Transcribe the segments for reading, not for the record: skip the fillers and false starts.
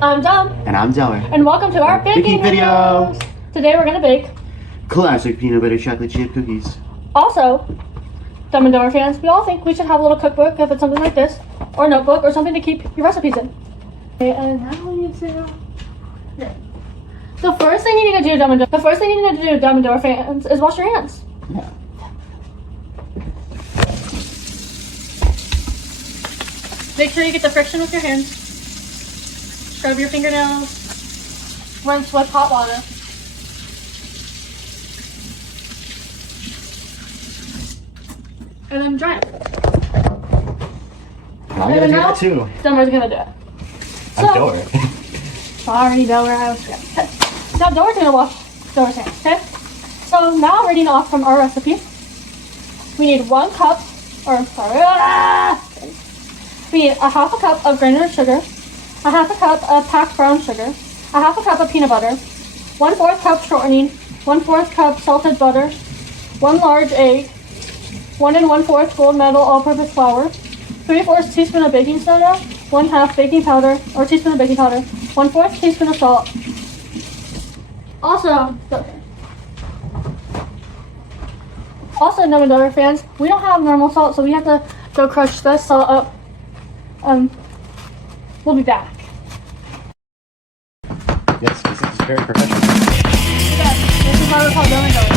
I'm Dom. And I'm Zeller. And welcome to our baking video. Today we're going to bake classic peanut butter chocolate chip cookies. Also, Dumb and Dumber fans, we all think we should have a little cookbook if it's something like this, or a notebook, or something to keep your recipes in. Okay, and now we need to... The first thing you need to do, Dumb and Dumber fans, is wash your hands. Yeah. Make sure you get the friction with your hands. Scrub your fingernails. Rinse with hot water. And then dry it. I'm gonna do that too. Dumber's gonna do it. I'm Dover. Sorry, Dover, I was scared. Okay. Now Dover's gonna wash Dover's hands, okay? So now reading off from our recipe, we need 1 cup, we need a half a cup of granulated sugar, a half a cup of packed brown sugar, a half a cup of peanut butter, 1/4 cup shortening, 1/4 cup salted butter, 1 large egg, 1 1/4 gold medal all-purpose flour, 3/4 teaspoon of baking soda, 1/2 baking powder, or teaspoon of baking powder, 1/4 teaspoon of salt. Also, Dumb and Dumber fans, we don't have normal salt, so we have to go crush this salt up. We'll be back. Yes, this is very professional. Okay, this is why we're called Dumb and Dumber.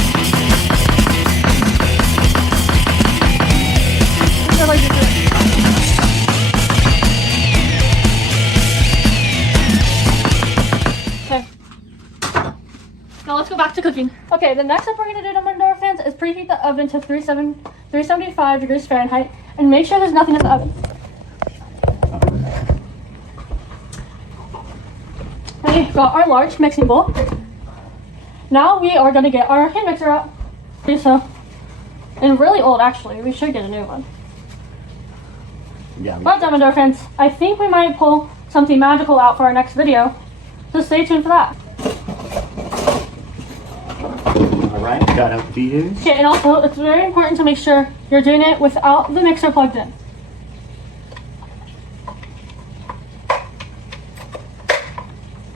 Okay. Now let's go back to cooking. Okay, the next step we're going to do, Dumb and Dumber fans, is preheat the oven to 375 degrees Fahrenheit and make sure there's nothing in the oven. We've got our large mixing bowl. Now we are going to get our hand mixer out. And really old, actually. We should get a new one. Yeah. But Dumb and Dumber fans, I think we might pull something magical out for our next video. So stay tuned for that. Alright, got out the beaters. Okay, and also it's very important to make sure you're doing it without the mixer plugged in.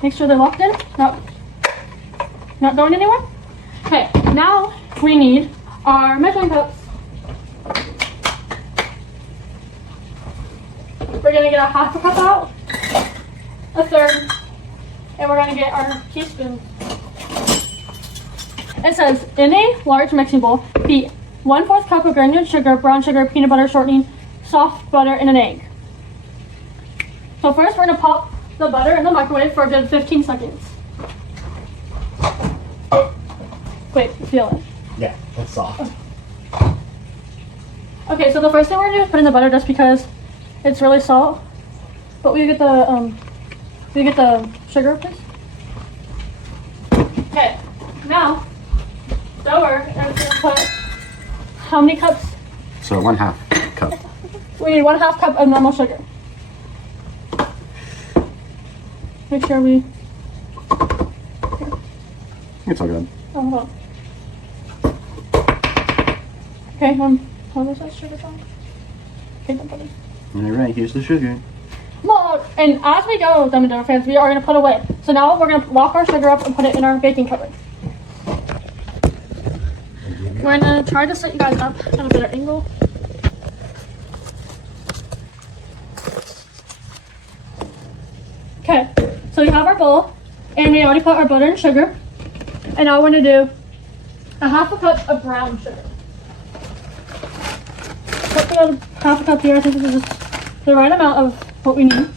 Make sure they're locked in, not going anywhere. Okay, now we need our measuring cups. We're gonna get a half a cup out, a third, and we're gonna get our teaspoon. It says, in a large mixing bowl, beat 1/4 cup of granulated sugar, brown sugar, peanut butter, shortening, soft butter, and an egg. So first we're gonna pop the butter in the microwave for a good 15 seconds. Wait, feel it. Yeah, it's soft. Okay, so the first thing we're gonna do is put in the butter just because it's really salt. But we get the sugar, please. Okay, now we're gonna put how many cups? So 1/2 cup. We need 1/2 cup of normal sugar. Make sure we... It's all good. Oh, hold on. Okay, how was that sugar song? Okay, then put it. Alright, here's the sugar. Well, and as we go, Dumb and Dumber fans, we are going to put away. So now we're going to lock our sugar up and put it in our baking cupboard. We're going to try to set you guys up at a better angle. Okay, so we have our bowl, and we already put our butter and sugar. And now we're going to do a half a cup of brown sugar. Put the half a cup here. I think this is just the right amount of what we need.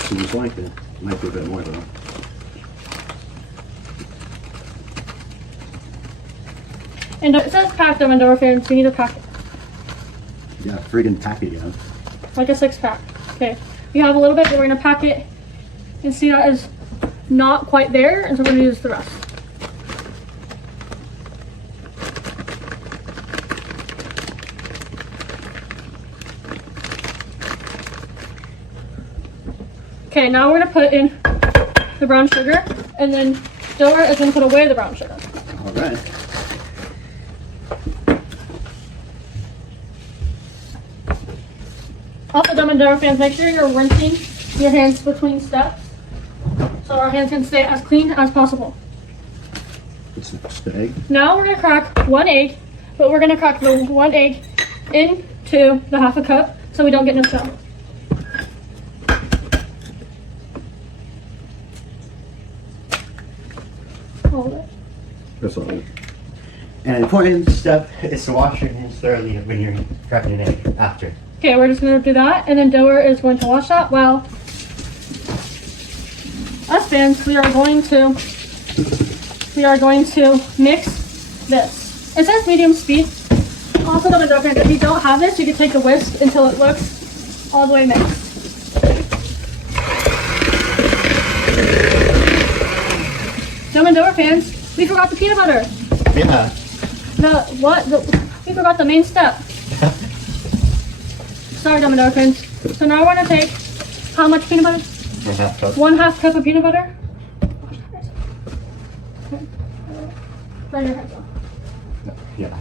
Seems like it. Might be a bit more though. And it says pack, Dumb and Dumber fans, we need to pack it. Yeah, friggin' pack it, yeah. Like a 6-pack. Okay. We have a little bit, but we're going to pack it. And see, that is not quite there, and so we're going to use the rest. Okay, now we're going to put in the brown sugar, and then Dover is going to put away the brown sugar. Alright. Also, Dumb and Dumber fans, make sure you're rinsing your hands between steps so our hands can stay as clean as possible. It's just the egg. Now we're gonna crack one egg, but we're gonna crack the one egg into the half a cup so we don't get no shell. All of it. That's all. Right. An important step is to wash your hands thoroughly when you're cracking an egg after. Okay, we're just gonna do that, and then Doer is going to wash that while us fans, we are going to mix this. It says medium speed. Also, if you don't have this, you can take a whisk until it looks all the way mixed. Dumb and Doer fans, we forgot the peanut butter. Yeah. We forgot the main step. Sorry, Dumb and Doer fans. So now we're gonna take how much peanut butter? 1/2 cup. 1/2 cup of peanut butter. Dry your hands off. Yeah.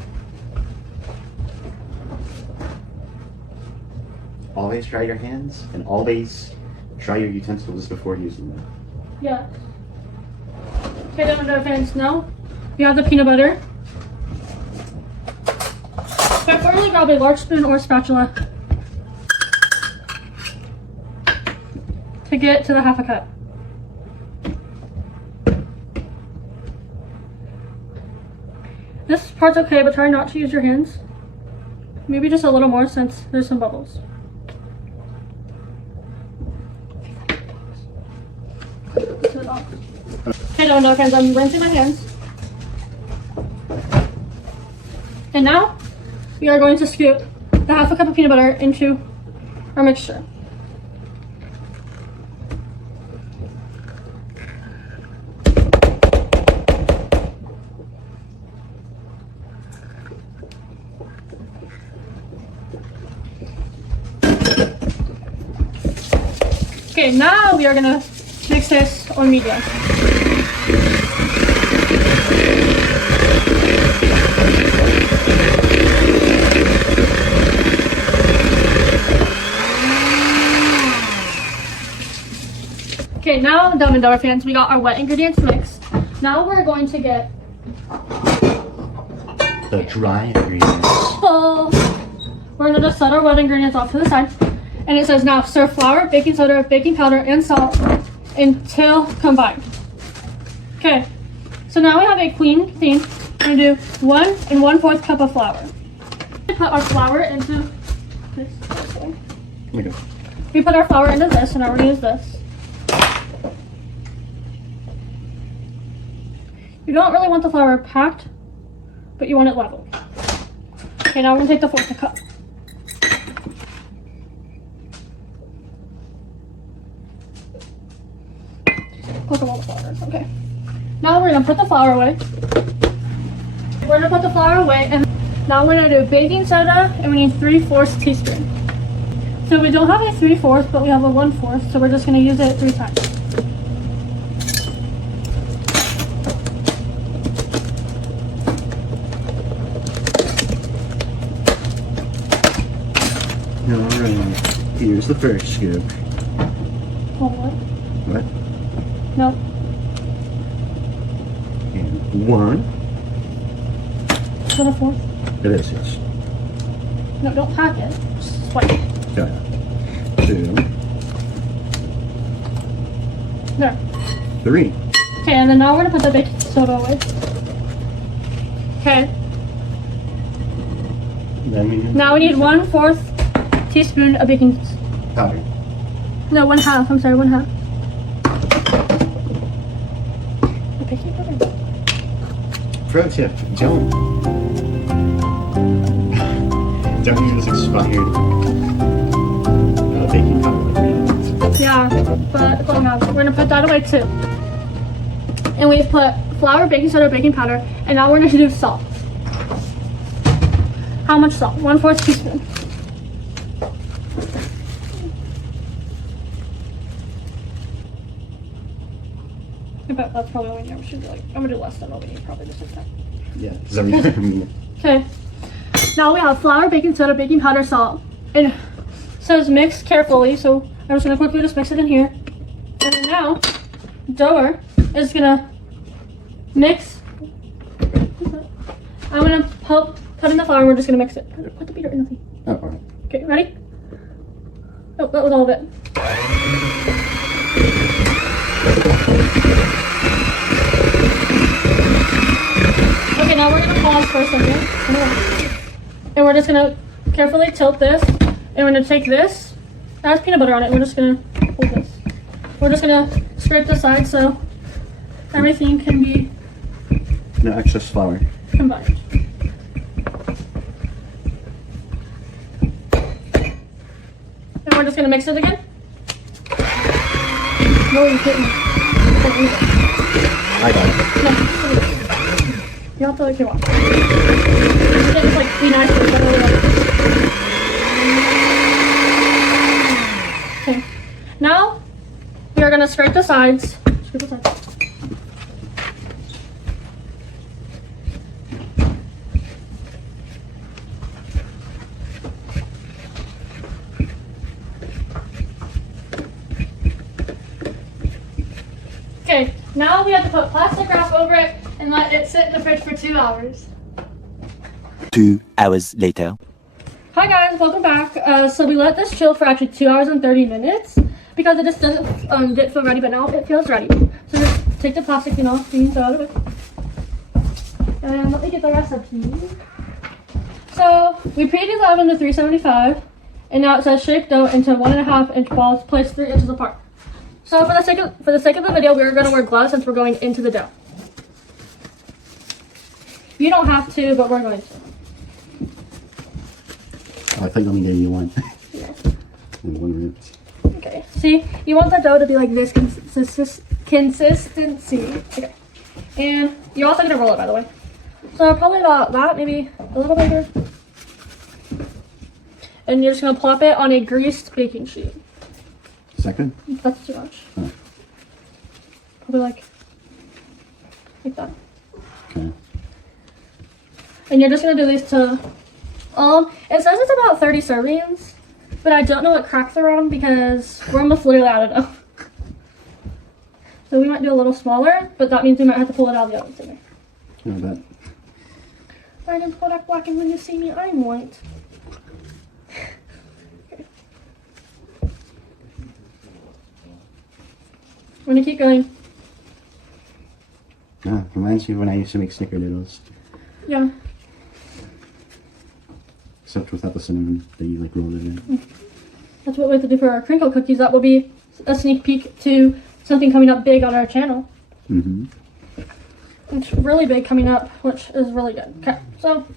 Always dry your hands and always dry your utensils before using them. Yeah. Okay, Dumb and Doer fans, now you have the peanut butter. Preferably grab a large spoon or spatula to get to the half a cup. This part's okay, but try not to use your hands. Maybe just a little more since there's some bubbles. Okay, Dumb and Doer fans, I'm rinsing my hands. And now we are going to scoop the half a cup of peanut butter into our mixture. Okay, now we are gonna mix this on medium. Okay, now Dumb and Doer fans, we got our wet ingredients mixed. Now we're going to get The dry ingredients. we're gonna just set our wet ingredients off to the side. And it says now stir flour, baking soda, baking powder, and salt until combined. Okay, so now we have a clean thing. We're gonna do 1 1/4 cup of flour. We put our flour into this. Okay. We put our flour into this, and now we're gonna use this. You don't really want the flour packed, but you want it level. Okay, now we're gonna take the 1/4 cup. Look at all the flour. Okay. Now we're gonna put the flour away. We're gonna put the flour away, and now we're gonna do baking soda, and we need 3/4 teaspoon. So we don't have a 3/4, but we have a 1/4, so we're just gonna use it 3 times. Alright. Here's the first scoop. Oh, what? What? No. And 1. Is that a 4? It is, yes. No, don't pack it. Just swipe. Got it. 2. There. 3. Okay, and then now we're gonna put the baking soda away. Okay. Then we need Now we need 1/4 teaspoon of baking. powder. No, 1/2. I'm sorry, 1/2. The baking powder. Pro tip, don't use expired baking powder. Yeah, but it's all we have. We're gonna put that away too. And we've put flour, baking soda, baking powder, and now we're gonna do salt. How much salt? 1/4 teaspoon. But that's probably all we need. We should I'm gonna do less than what we need probably this time. Yeah, does that mean? Okay. Now we have flour, baking soda, baking powder, salt. And it says mix carefully, so I'm just gonna quickly just mix it in here. And then now, Doer is gonna mix. I'm gonna put in the flour and we're just gonna mix it. Put the beater in the thing. Oh, alright. Okay, ready? Oh, that was all of it. Okay, now we're gonna pause for a second. And we're just gonna carefully tilt this. And we're gonna take this. That has peanut butter on it. We're just gonna hold this. We're just gonna scrape the sides so everything can be No excess flour. combined. And we're just gonna mix it again. No, you couldn't. I got it. No, you have to like your watch. You can't just like be nice to each other. Okay. Now we are gonna scrape the sides. Scrape the sides. Okay, now we have to put plastic wrap over it and let it sit in the fridge for 2 hours. 2 hours later. Hi guys, welcome back. So we let this chill for actually 2 hours and 30 minutes because it just didn't feel ready, but now it feels ready. So just take the plastic, things out of it. And let me get the recipe. So we preheated the oven to 375, and now it says shape dough into 1.5 inch balls placed 3 inches apart. So for the sake of the video, we're going to wear gloves since we're going into the dough. You don't have to, but we're going to. Oh, I thought you only gave you one. Yeah. And one ripped. Okay. See, you want the dough to be like this consistency. Okay. And you're also going to roll it, by the way. So probably about that, maybe a little bigger. And you're just going to plop it on a greased baking sheet. Second? That's too much. Oh. Probably like that. Okay. And you're just gonna do these to, it says it's about 30 servings, but I don't know what cracks are on because we're almost literally out of dough. So we might do a little smaller, but that means we might have to pull it out of the oven today. I bet. I didn't pull that black, and when you see me, I'm white. I'm gonna keep going. Yeah, reminds me of when I used to make snickerdoodles. Yeah. Except without the cinnamon that you like rolled it in. That's what we have to do for our crinkle cookies. That will be a sneak peek to something coming up big on our channel. Mm-hmm. It's really big coming up, which is really good. Okay, so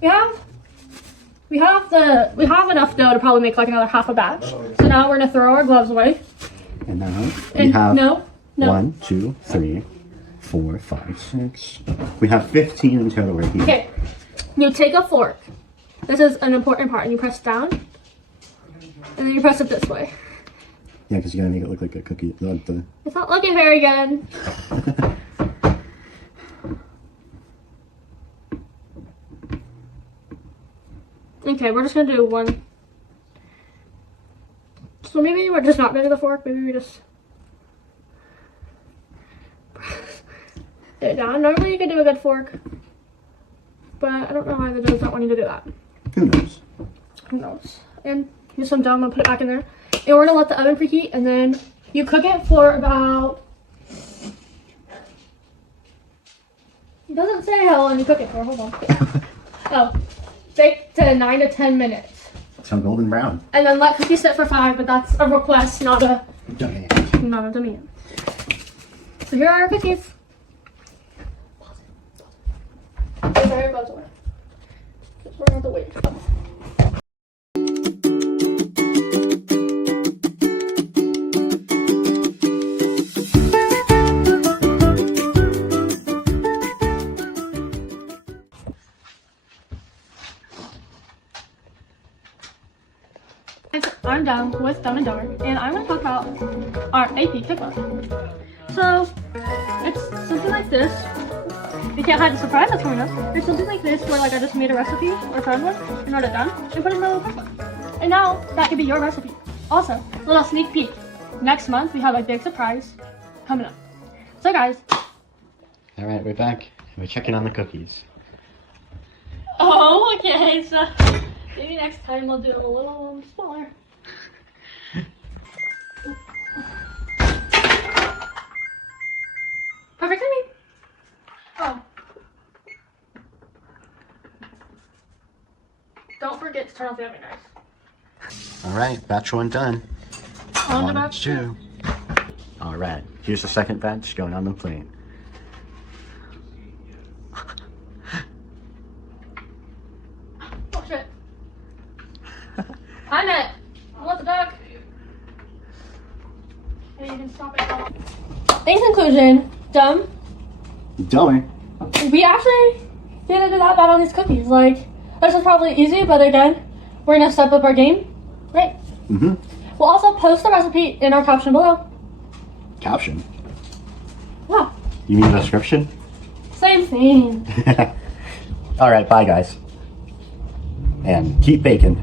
we have enough dough to probably make like another half a batch. So now we're gonna throw our gloves away. And now we And have no. 1, 2, 3, 4, 5, 6. We have 15 in total right here. Okay, you take a fork. This is an important part, and you press down, and then you press it this way. Yeah, because you gotta make it look like a cookie. It's not looking very good. Okay, we're just gonna do one. So maybe we're just not gonna do the fork. Maybe we just press it down. Normally you could do a good fork, but I don't know why the dough don't want you to do that. Who knows? Who knows? And here's some dough. I'm gonna put it back in there, and we're gonna let the oven preheat, and then you cook it for about. It doesn't say how long you cook it for. Hold on. Oh, bake to 9 to 10 minutes. Some golden brown. And then let cookies sit for 5, but that's a request, not a Demand. not a demand. So here are our cookies. Pause it. Buzz away. We're gonna have to wait. I'm done with Dumb and Dumber, and I'm going to talk about our AP cookbook. So, it's something like this. You can't hide the surprise that's coming up. There's something like this where like I just made a recipe or found one and wrote it down and put it in my little cookbook. And now that could be your recipe. Also, a little sneak peek. Next month we have a big surprise coming up. So guys. All right, we're back. We're checking on the cookies. Oh, okay. So maybe next time we'll do it a little smaller. Perfect timing. Oh. Don't forget to turn off the oven, guys. All right, batch one done. On to One, batch two. All right, here's the second batch going on the plane. Oh shit. Hi, Net. What the duck? Hey, you can stop it. In conclusion, dumb. Dummy. We actually didn't do that bad on these cookies. Like, this is probably easy, but again, we're gonna step up our game, right? Mm-hmm. We'll also post the recipe in our caption below. Caption. Yeah, You mean description? same thing. All right, bye guys. And keep baking.